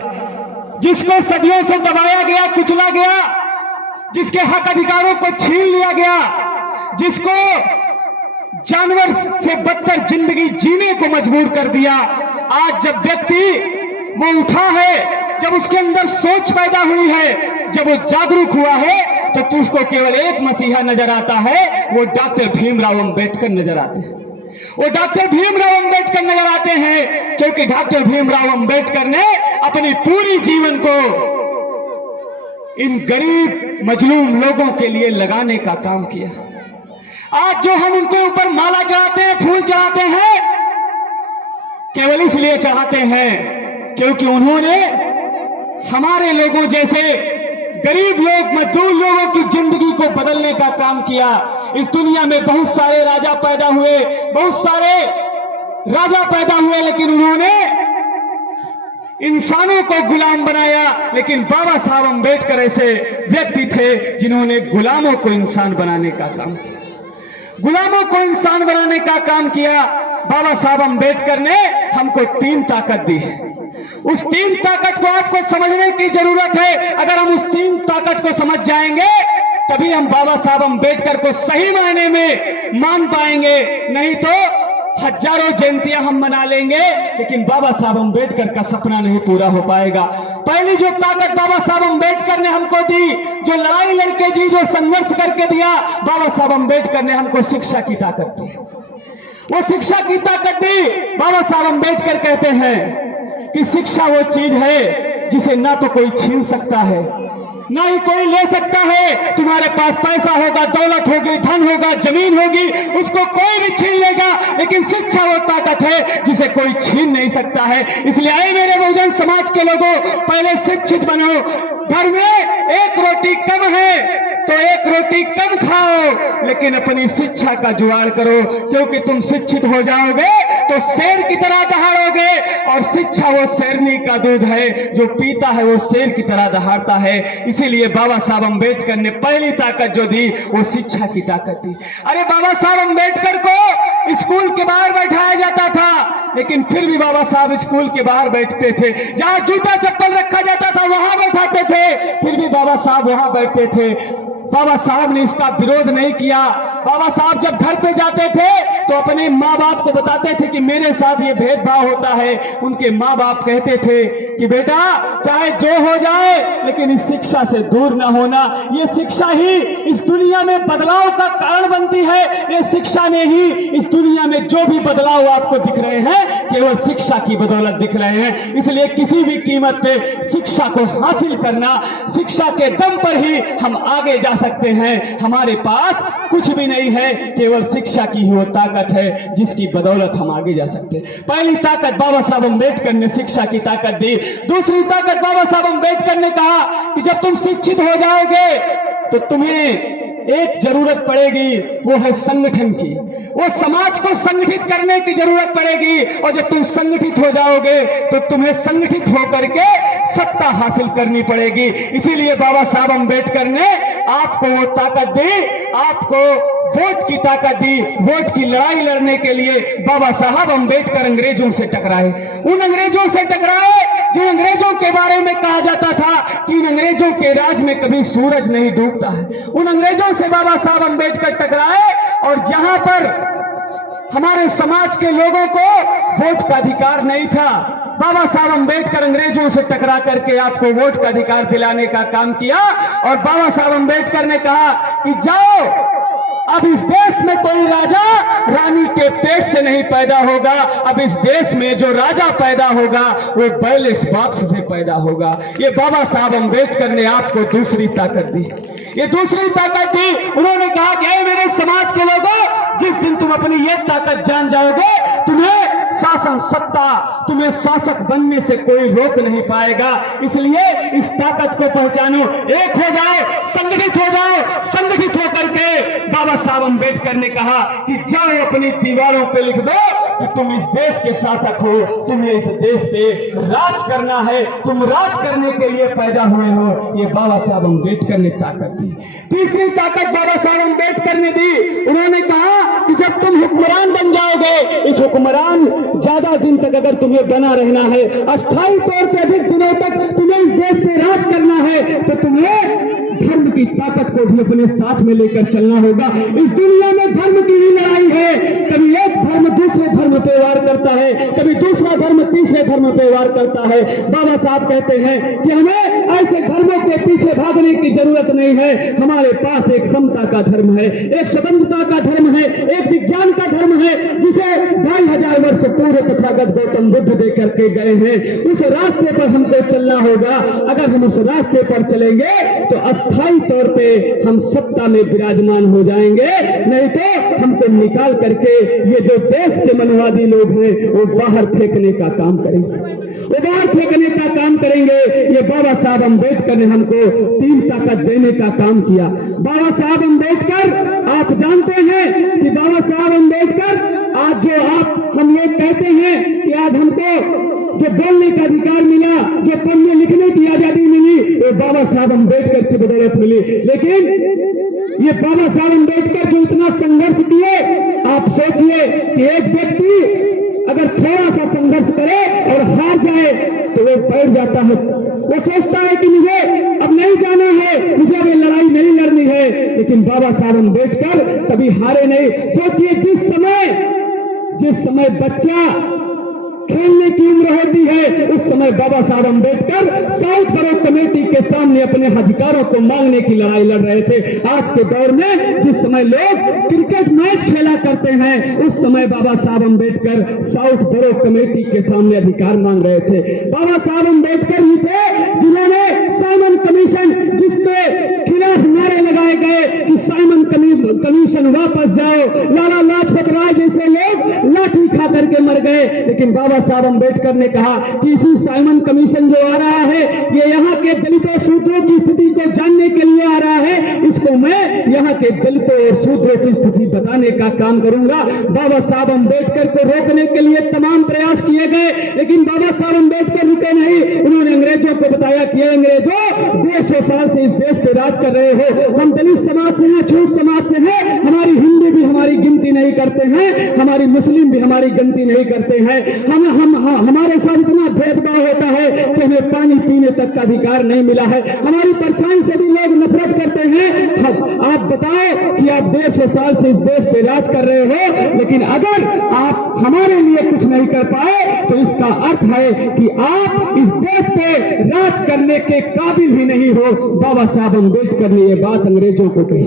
जिसको सदियों से दबाया गया, कुचला गया, जिसके हक अधिकारों को छीन लिया गया, जिसको जानवर से बदतर जिंदगी जीने को मजबूर कर दिया, आज जब व्यक्ति वो उठा है, जब उसके अंदर सोच पैदा हुई है, जब वो जागरूक हुआ है, तो उसको केवल एक मसीहा नजर आता है, वो डॉक्टर भीमराव अंबेडकर नजर आते हैं। वो डॉक्टर भीमराव अंबेडकर नजर आते हैं क्योंकि डॉक्टर भीमराव अंबेडकर ने अपनी पूरी जीवन को इन गरीब मजलूम लोगों के लिए लगाने का काम किया। आज जो हम उनके ऊपर माला चढ़ाते हैं, फूल चढ़ाते हैं, केवल इसलिए चढ़ाते हैं क्योंकि उन्होंने हमारे लोगों जैसे गरीब लोग, मजदूर लोगों की जिंदगी को बदलने का काम किया। इस दुनिया में बहुत सारे राजा पैदा हुए, बहुत सारे राजा पैदा हुए, लेकिन उन्होंने इंसानों को गुलाम बनाया। लेकिन बाबा साहब अंबेडकर ऐसे व्यक्ति थे जिन्होंने गुलामों को इंसान बनाने का काम किया, गुलामों को इंसान बनाने का काम किया। बाबा साहब अंबेडकर ने हमको 3 ताकत दी है। उस 3 ताकत को आपको समझने की जरूरत है। अगर हम उस 3 ताकत को समझ जाएंगे तभी हम बाबा साहब अंबेडकर को सही मायने में मान पाएंगे। नहीं तो हजारों जयंतियां हम मना लेंगे लेकिन बाबा साहब अंबेडकर का सपना नहीं पूरा हो पाएगा। पहली जो ताकत बाबा साहब अंबेडकर ने हमको दी, जो लड़ाई लड़के दी, जो संघर्ष करके दिया, बाबा साहब अंबेडकर ने हमको शिक्षा की ताकत दी। वो शिक्षा की ताकत दी। बाबा साहब अंबेडकर कहते हैं कि शिक्षा वो चीज है जिसे ना तो कोई छीन सकता है, ना ही कोई ले सकता है। तुम्हारे पास पैसा होगा, दौलत होगी, धन होगा, जमीन होगी, उसको कोई भी छीन लेगा, लेकिन शिक्षा वो ताकत है जिसे कोई छीन नहीं सकता है। इसलिए आए मेरे बहुजन समाज के लोगों, पहले शिक्षित बनो। घर में एक रोटी कम है तो एक रोटी कम खाओ, लेकिन अपनी शिक्षा का जुगाड़ करो, क्योंकि तुम शिक्षित हो जाओगे तो शेर की तरह दहाड़ोगे। और शिक्षा वो शेरनी का दूध है, जो पीता है वो शेर की तरह दहाड़ता है। इसीलिए बाबा साहब अंबेडकर ने पहली ताकत जो दी वो शिक्षा की ताकत दी। अरे बाबा साहब अंबेडकर को स्कूल के बाहर बैठाया जाता था, लेकिन फिर भी बाबा साहब स्कूल के बाहर बैठते थे। जहां जूता चप्पल रखा जाता था वहां बैठाते थे, फिर भी बाबा साहब वहां बैठते थे। बाबा साहब ने इसका विरोध नहीं किया। बाबा साहब जब घर पे जाते थे तो अपने माँ बाप को बताते थे कि मेरे साथ ये भेदभाव होता है। उनके माँ बाप कहते थे कि बेटा चाहे जो हो जाए लेकिन इस शिक्षा से दूर ना होना। ये शिक्षा ही इस दुनिया में बदलाव का कारण बनती है। ये शिक्षा ने ही इस दुनिया में जो भी बदलाव आपको दिख रहे हैं केवल शिक्षा की बदौलत दिख रहे हैं। इसलिए किसी भी कीमत पे शिक्षा को हासिल करना, शिक्षा के दम पर ही हम आगे जा सकते हैं। हमारे पास कुछ भी नहीं है, केवल शिक्षा की ही वो ताकत है जिसकी बदौलत हम आगे जा सकते हैं। पहली ताकत बाबा साहब अंबेडकर ने शिक्षा की ताकत दी। दूसरी ताकत बाबा साहब अंबेडकर ने कहा कि जब तुम शिक्षित हो जाओगे तो तुम्हें एक जरूरत पड़ेगी, वो है संगठन की। वो समाज को संगठित करने की जरूरत पड़ेगी, और जब तुम संगठित हो जाओगे तो तुम्हें संगठित होकर के सत्ता हासिल करनी पड़ेगी। इसीलिए बाबा साहब अंबेडकर ने आपको वो ताकत दी, आपको वोट की ताकत दी। वोट की लड़ाई लड़ने के लिए बाबा साहब अंबेडकर अंग्रेजों से टकराए। उन अंग्रेजों से टकराए जिन अंग्रेजों के बारे में कहा जाता था कि इन अंग्रेजों के राज में कभी सूरज नहीं डूबता है। उन अंग्रेजों से बाबा साहब अंबेडकर टकराए, और जहां पर हमारे समाज के लोगों को वोट का अधिकार नहीं था, बाबा साहब अंबेडकर अंग्रेजों से टकरा करके आपको वोट का अधिकार दिलाने का काम किया। और बाबा साहब अंबेडकर ने कहा कि जाओ, अब इस देश में कोई राजा रानी के पेट से नहीं पैदा होगा। अब इस देश में जो राजा पैदा होगा वो बैल इस बाप से पैदा होगा। ये बाबा साहब अंबेडकर ने आपको दूसरी ताकत दी। ये दूसरी ताकत दी। उन्होंने कहा कि मेरे समाज के लोगों, जिस दिन तुम अपनी ये ताकत जान जाओगे, तुम्हें शासन सत्ता, तुम्हें शासक बनने से कोई रोक नहीं पाएगा। इसलिए इस ताकत को पहचानो, एक हो जाओ, संगठित हो जाओ। संगठित होकर के बाबा साहब अंबेडकर ने कहा कि जाओ अपनी दीवारों पे लिख दो कि तुम इस देश के शासक हो, तुम्हें इस देश पे राज करना है, तुम राज करने के लिए पैदा हुए हो। ये बाबा साहब अंबेडकर ने ताकत दी। तीसरी ताकत बाबा साहब अंबेडकर ने दी। उन्होंने कहा कि जब तुम हुक्मरान बन जाओगे, इस हुक्मरान ज्यादा दिन तक अगर तुम्हें बना रहना है, अस्थायी तौर पर अधिक दिनों तक है तो तुम्हें धर्म की ताकत को भी अपने साथ में लेकर चलना होगा। इस दुनिया में धर्म की ही लड़ाई है। कभी एक धर्म दूसरे धर्म पे वार करता है, कभी दूसरा धर्म तीसरे धर्म पे वार करता है। बाबा साहब कहते हैं कि हमें ऐसे धर्मों के पीछे भागने की जरूरत नहीं है। हमारे पास एक समता का धर्म है, एक स्वतंत्रता का धर्म है, एक विज्ञान का धर्म है, जिसे 2500 वर्ष पूर्व तथागत गौतम बुद्ध दे करके गए हैं। उस रास्ते पर हमको चलना होगा। अगर हम उस रास्ते पर चलेंगे तो अस्थायी तौर पे हम सत्ता में विराजमान हो जाएंगे, नहीं तो हमको निकाल करके ये जो देश के मनवादी लोग हैं वो बाहर फेंकने का काम करेंगे, वो बाहर फेंकने का काम करेंगे। ये बाबा साहब अम्बेडकर ने हमको 3 ताकत देने का काम किया। बाबा साहब अम्बेडकर, आप जानते हैं कि बाबा साहब अम्बेडकर आज जो हम ये कहते हैं कि आज हमको जो बोलने का अधिकार मिला, जो पढ़ने लिखने की आजादी मिली, वो बाबा साहब अम्बेडकर की बदौलत मिली। लेकिन ये बाबा साहब अम्बेडकर जो इतना संघर्ष किए, आप सोचिए कि एक व्यक्ति अगर थोड़ा सा संघर्ष करे और हार जाए तो वो बैठ जाता है, वो सोचता है कि मुझे अब नहीं जाना है, मुझे अब लड़ाई नहीं लड़नी है। लेकिन बाबा साहब अम्बेडकर कभी हारे नहीं। सोचिए जिस समय बच्चा खेलने की उम्र होती है, उस समय बाबा साहब अम्बेडकर साउथ बड़ों कमेटी के सामने अपने अधिकारों को मांगने की लड़ाई लड़ रहे थे। आज के दौर में जिस समय लोग क्रिकेट मैच खेला करते हैं, उस समय बाबा साहब अम्बेडकर साउथ बड़ों कमेटी के सामने अधिकार मांग रहे थे। बाबा साहब अम्बेडकर ही थे जिन्होंने साइमन कमीशन, जिसके खिलाफ नारे लगाए गए कि साइमन कमीशन वापस जाओ, लाला लाजपत राय जैसे लोग लाठी खा करके मर गए। लेकिन बाबा साहब अम्बेडकर ने कहा कि इसी साइमन कमीशन जो आ रहा है, ये यहाँ के दलितों शूद्रों की स्थिति को जानने के लिए आ रहा है, इसको मैं यहाँ के दलितों और शूद्रों की स्थिति बताने का काम करूंगा। बाबा साहब अम्बेडकर को रोकने के लिए तमाम प्रयास किए गए, लेकिन बाबा साहब अम्बेडकर रुके नहीं। उन्होंने अंग्रेजों को बताया कि अंग्रेजों 150 साल से इस देश पे राज कर रहे हो, हम दलित समाज से हैं, छूत समाज से हैं, हमारी हिंदू भी हमारी गिनती नहीं करते हैं, हमारी मुस्लिम भी हमारी गिनती नहीं करते हैं, हमारे साथ इतना भेदभाव होता है कि हमें पानी पीने तक का अधिकार नहीं मिला है, हमारी परछाई से भी लोग नफरत करते हैं। आप बताओ कि आप 150 साल से इस देश पे राज कर रहे हो, लेकिन अगर आप हमारे लिए कुछ नहीं कर पाए तो इसका अर्थ है कि आप इस देश पे राज करने के काबिल ही नहीं हो। बाबा साहब अम्बेडकर ने यह बात अंग्रेजों को कही,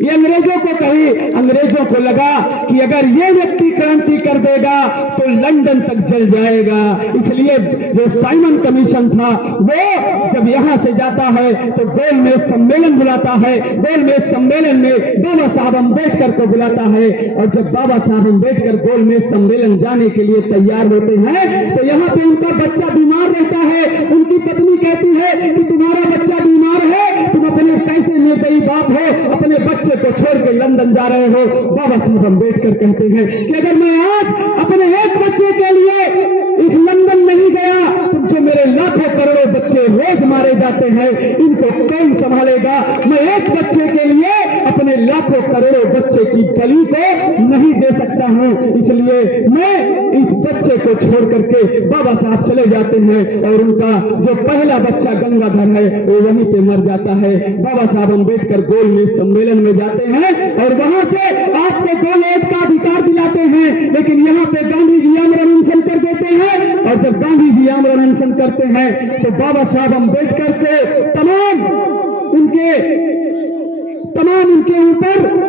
ये अंग्रेजों को कही। अंग्रेजों को लगा कि अगर ये व्यक्ति क्रांति कर देगा तो लंदन तक जल जाएगा। इसलिए जो साइमन कमीशन था वो जब यहां से जाता है तो गोलमेज सम्मेलन बुलाता है, गोलमेज सम्मेलन में बाबा साहब अम्बेडकर को बुलाता है। और जब बाबा साहब अम्बेडकर गोलमेज सम्मेलन जाने के लिए तैयार होते हैं तो यहाँ पे उनका बच्चा बीमार रहता है। उनकी पत्नी कहती है कि तुम्हारा बच्चा बीमार है, तुम अपने कैसे निर्दयी बाप हो, अपने बच्चे को छोड़ के लंदन जा रहे हो। बाबा साहब अम्बेडकर कहते हैं कि अगर मैं आज अपने एक बच्चे के लिए इस लंदन नहीं गया तो जो मेरे लाखों करोड़ों बच्चे रोज मारे जाते हैं, इनको कौन संभालेगा? मैं एक बच्चे के लिए अपने लाखों करोड़ों बच्चे की बलि को नहीं दे सकता हूं, इसलिए मैं इस बच्चे को छोड़ करके बाबा साहब चले जाते हैं और उनका जो पहला बच्चा गंगाधर है वो वहीं पे मर जाता है। बाबा साहब अम्बेडकर गोलमेज सम्मेलन में जाते हैं और वहां से आपको 2 वोट का अधिकार दिलाते हैं, लेकिन यहाँ पे गांधी जी आमरण अनशन कर देते हैं। और जब गांधी जी आमरण अनशन करते हैं तो बाबा साहब अम्बेडकर को तमाम उनके ऊपर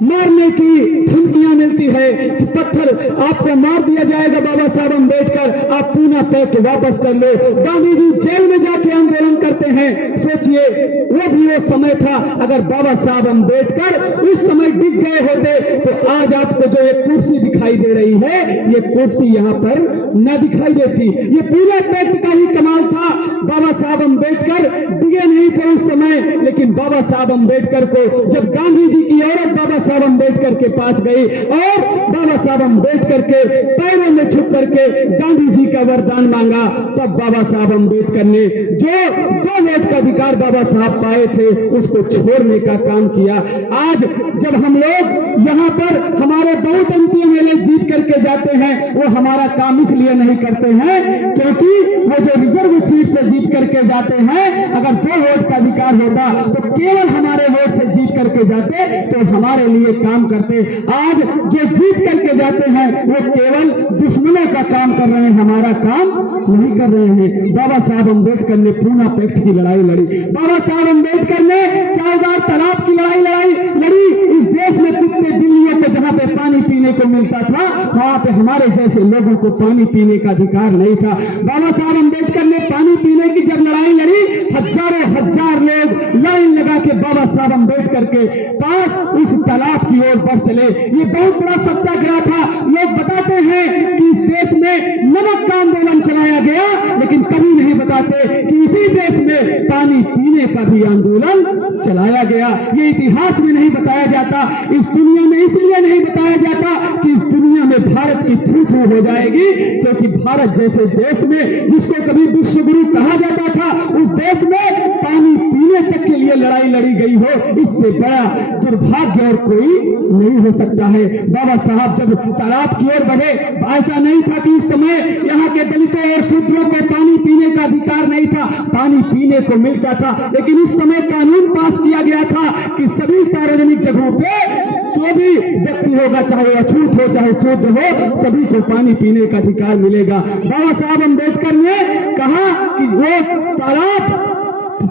मारने की धमकियां मिलती है कि पत्थर आपको मार दिया जाएगा, बाबा साहब अम्बेडकर आप पूना पैक वापस कर लो। गांधी जी जेल में जाके आंदोलन करते हैं। सोचिए वो भी वो समय था, अगर बाबा साहब अम्बेडकर उस समय डिग गए होते तो आज आपको जो एक कुर्सी दिखाई दे रही है, ये कुर्सी यहाँ पर न दिखाई देती। ये पूरे पैक्ट का ही कमाल था। बाबा साहब अम्बेडकर डिगे नहीं थे उस समय, लेकिन बाबा साहब अम्बेडकर को जब गांधी जी की औरत बाबा साहब अम्बेडकर के पास गई और बाबा साहब अम्बेडकर के पैरों में झुक करके गांधी जी का वरदान मांगा, तब बाबा साहब अम्बेडकर ने जो 2 वोट का अधिकार बाबा साहब पाए थे उसको छोड़ने का काम किया। आज जब हम लोग यहाँ पर हमारे बहुत एमपी एमएलए जीत करके जाते हैं, वो हमारा काम इसलिए नहीं करते हैं क्योंकि वो जो रिजर्व सीट से जीत करके करके जाते हैं। अगर 2 वोट का अधिकार होता तो केवल हमारे वोट से जीत करके जाते, तो हमारे लिए काम करते। आज जो जीत करके जाते हैं वो केवल दुश्मनों का काम कर रहे हैं, हमारा काम नहीं कर रहे हैं। बाबा साहब अम्बेडकर ने पूना पैक्ट की लड़ाई लड़ी। बाबा साहब अम्बेडकर ने 4,000 तालाब की लड़ाई लड़ी। इस देश में कुत्ते बिल्लियों को जहां पे पानी पीने को मिलता था, वहां पे हमारे जैसे लोगों को पानी पीने का अधिकार नहीं था। बाबा साहब अम्बेडकर ने पानी पीने की जब लड़ाई लड़ी, हजारों हजार लोग लाइन लगा के बाबा साहब अम्बेडकर के पास उस तालाब की ओर बढ़ चले। ये बहुत बड़ा सत्याग्रह था। लोग बताते हैं कि इस देश में नमक का आंदोलन चलाया गया, लेकिन कभी नहीं बताते कि इसी देश में पानी पीने का भी आंदोलन चलाया गया। ये इतिहास में नहीं बताया जाता, इस दुनिया में इसलिए नहीं बताया जाता कि इस दुनिया में भारत की थू हो जाएगी, क्योंकि भारत जैसे देश में जिसको कभी विश्व गुरु कहा जाता था, उस देश में पानी पीने तक के लिए लड़ाई लड़ी गई हो, इससे बड़ा दुर्भाग्य और कोई नहीं हो सकता है। बाबा साहब जब तालाब की ओर बढ़े, ऐसा नहीं था कि उस समय यहाँ के दलितों और शूद्रों को पानी पीने का अधिकार नहीं था, पानी पीने को मिलता था। लेकिन उस समय कानून पास किया गया था कि सभी सार्वजनिक जगहों पे जो भी व्यक्ति होगा, चाहे अछूत हो चाहे शूद्र हो, सभी को पानी पीने का अधिकार मिलेगा। बाबा साहब अम्बेडकर ने कहा कि वो तालाब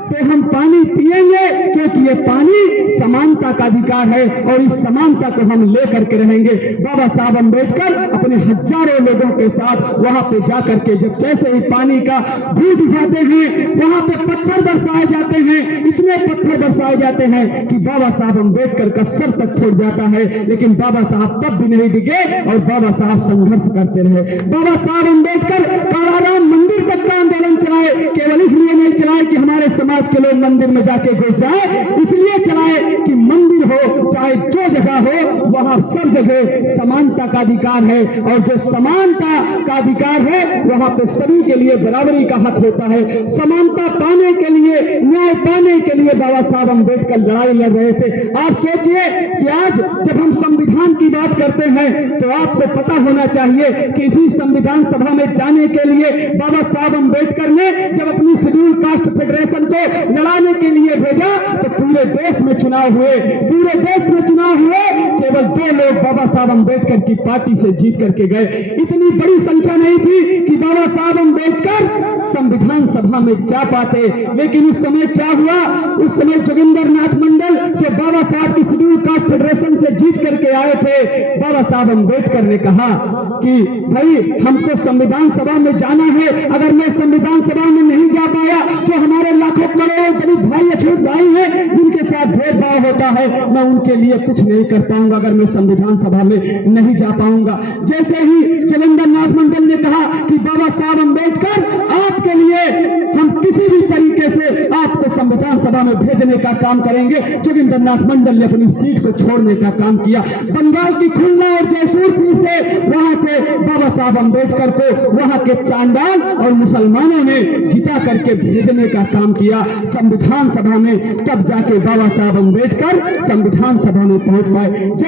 पे हम पानी पिएंगे, क्योंकि ये पानी समानता का अधिकार है और इस समानता को हम लेकर के रहेंगे। बाबा साहब अम्बेडकर अपने हजारों लोगों के साथ वहां पे जाकर के जब जैसे ही पानी का बूंद उठाते हैं, वहां पे पत्थर बरसाए जाते हैं, इतने पत्थर बरसाए जाते हैं कि बाबा साहब अम्बेडकर का सर तक फूट जाता है। लेकिन बाबा साहब तब भी नहीं डिगे और बाबा साहब संघर्ष करते रहे। बाबा साहब अम्बेडकर कालाराम मंदिर तक का आंदोलन चलाए, केवल इसलिए नहीं चलाए कि हमारे समाज के लोग मंदिर में जाके घुस जाए, इसलिए चलाए कि मंदिर हो चाहे जो जगह हो, वहां सब जगह समानता का अधिकार है, और जो समानता का अधिकार है वहां पे सभी के लिए बराबरी का हक होता है। समानता पाने के लिए, न्याय पाने के लिए बाबा साहब अम्बेडकर लड़ाई लड़ रहे थे। आप सोचिए कि आज जब हम संविधान की बात करते हैं तो आपको पता होना चाहिए कि इसी संविधान सभा में जाने के लिए बाबा साहब अम्बेडकर ने जब अपनी शेड्यूल कास्ट फेडरेशन को लड़ाने के लिए भेजा तो पूरे देश में चुनाव हुए। पूरे देश में चुनाव हुए, केवल 2 लोग बाबा साहब अम्बेडकर की पार्टी से जीत करके गए। इतनी बड़ी संख्या नहीं थी कि बाबा साहब अम्बेडकर संविधान सभा में जा पाते। लेकिन उस समय क्या हुआ, उस समय जोगिंदर नाथ मंडल जो बाबा साहब की शेड्यूल कास्ट फेडरेशन से जीत करके आए थे, बाबा साहब अम्बेडकर ने कहा कि भाई हमको संविधान सभा में जाना है, अगर मैं संविधान सभा में नहीं जा पाया, जो हमारे लाखों करोड़ों दलित भाई अछूत भाई हैं जिनके साथ भेदभाव होता है, मैं उनके लिए कुछ नहीं कर पाऊंगा अगर मैं संविधान सभा में नहीं जा पाऊंगा। जैसे ही जोगिंदर नाथ मंडल ने कहा कि बाबा साहब अम्बेडकर आपके लिए हम किसी भी तरीके से आपको संविधान सभा में भेजने का काम करेंगे, जोगिंदर नाथ मंडल ने अपनी सीट को छोड़ने का काम किया। बंगाल की खुलना और जयसूर सीट से वहां से बाबा साहब अम्बेडकर को वहां के चांडाल और मुसलमानों ने जिता करके भेजने का काम किया संविधान सभा में। तब जाके बाबा साहब अम्बेडकर संविधान सभा में पहुंच पाए।